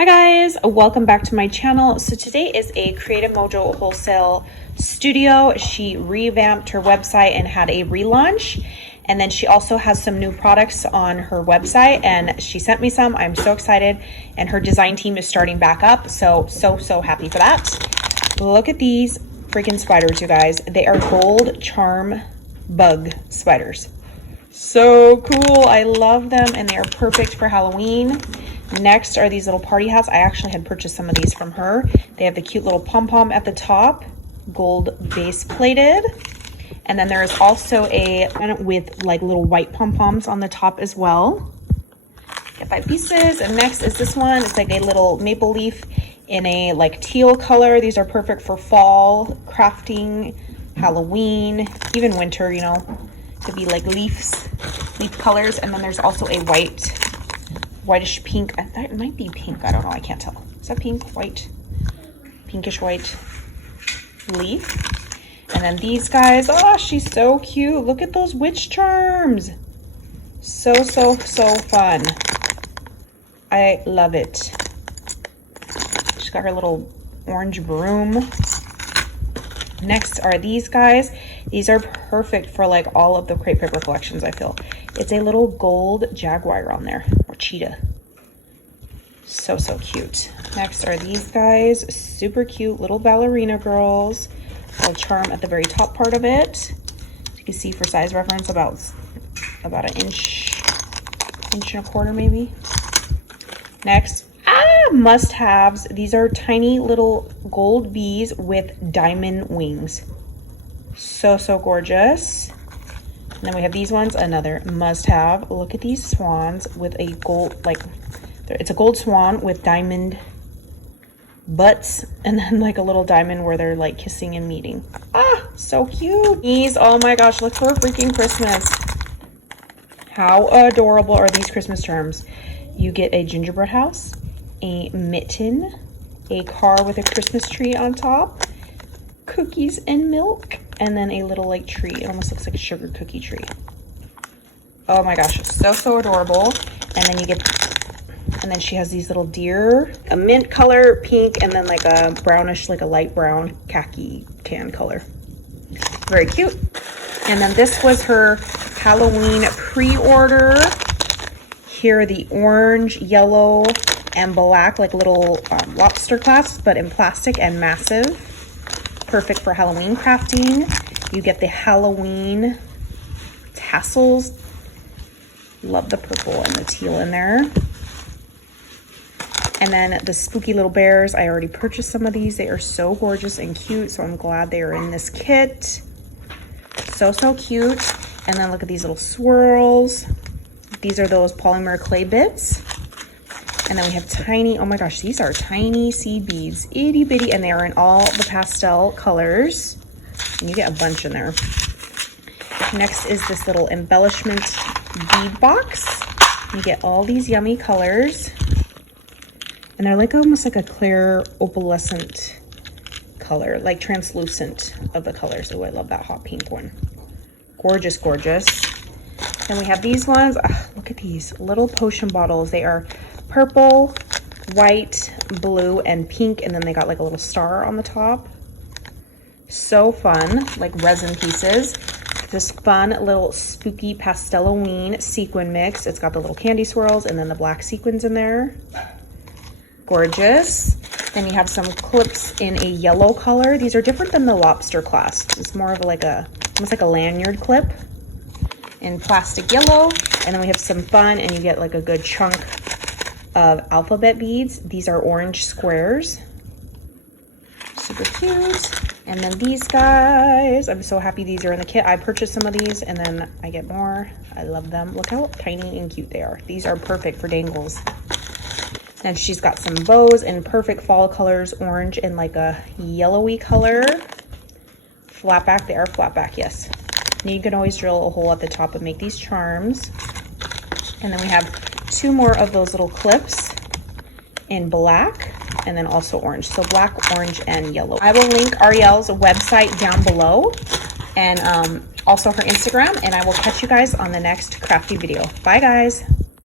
Hi guys, welcome back to my channel. So today is a Creative Mojo wholesale studio. She revamped her website and had a relaunch, and then she also has some new products on her website and she sent me some. I'm so excited, and her design team is starting back up, so happy for that. Look at these freaking spiders, you guys. They are gold charm bug spiders. So cool. I love them, and they are perfect for Halloween. Next are these little party hats. I actually had purchased some of these from her. They have the cute little pom-pom at the top, gold base plated. And then there is also a one with like little white pom-poms on the top as well. Get 5 pieces. And next is this one. It's like a little maple leaf in a like teal color. These are perfect for fall, crafting, Halloween, even winter, you know, could be like leaf colors. And then there's also a whitish pink. That might be pink. I don't know. I can't tell. Is that pink? White? Pinkish white leaf. And then these guys. Oh, she's so cute. Look at those witch charms. So fun. I love it. She's got her little orange broom. Next are these guys. These are perfect for like all of the crepe paper collections, I feel. It's a little gold jaguar on there, or cheetah. So cute. Next are these guys. Super cute little Ballerina Girls. Little charm at the very top part of it. You can see for size reference about an inch and a quarter maybe. Next, must-haves. These are tiny little gold bees with diamond wings. So gorgeous. And then we have these ones, another must-have. Look at these swans with a gold, like, it's a gold swan with diamond butts, and then like a little diamond where they're like kissing and meeting. So cute. These, oh my gosh, look for freaking Christmas. How adorable are these Christmas charms? You get a gingerbread house, a mitten, a car with a Christmas tree on top, cookies and milk, and then a little like tree. It almost looks like a sugar cookie tree. Oh my gosh, so adorable. And then you get, and then she has these little deer, a mint color, pink, and then like a brownish, like a light brown khaki tan color. Very cute. And then this was her Halloween pre-order. Here are the orange, yellow, and black, like little lobster clasps, but in plastic and massive. Perfect for Halloween crafting. You get the Halloween tassels. Love the purple and the teal in there. And then the spooky little bears. I already purchased some of these. They are so gorgeous and cute, so I'm glad they are in this kit. So cute. And then look at these little swirls. These are those polymer clay bits. And then we have tiny, oh my gosh, these are tiny seed beads, itty bitty, and they are in all the pastel colors. And you get a bunch in there. Next is this little embellishment bead box. You get all these yummy colors. And they're like almost like a clear opalescent color, like translucent of the colors. Oh, I love that hot pink one. Gorgeous. Then we have these ones. Look at these little potion bottles. They are purple, white, blue, and pink, and then they got like a little star on the top. So fun, like resin pieces. This fun little spooky Pasteloween sequin mix. It's got the little candy swirls and then the black sequins in there. Gorgeous. Then you have some clips in a yellow color. These are different than the lobster clasps. It's more of like almost like a lanyard clip in plastic yellow. And then we have some fun, and you get like a good chunk of alphabet beads. These are orange squares. Super cute. And then these guys, I'm so happy these are in the kit. I purchased some of these and then I get more. I love them. Look how tiny and cute they are. These are perfect for dangles. And she's got some bows in perfect fall colors, orange and like a yellowy color. Flat back, they are flat back, yes. And you can always drill a hole at the top and make these charms. And then we have 2 more of those little clips in black and then also orange. So black, orange, and yellow. I will link Ariel's website down below and also her Instagram, and I will catch you guys on the next crafty video. Bye guys.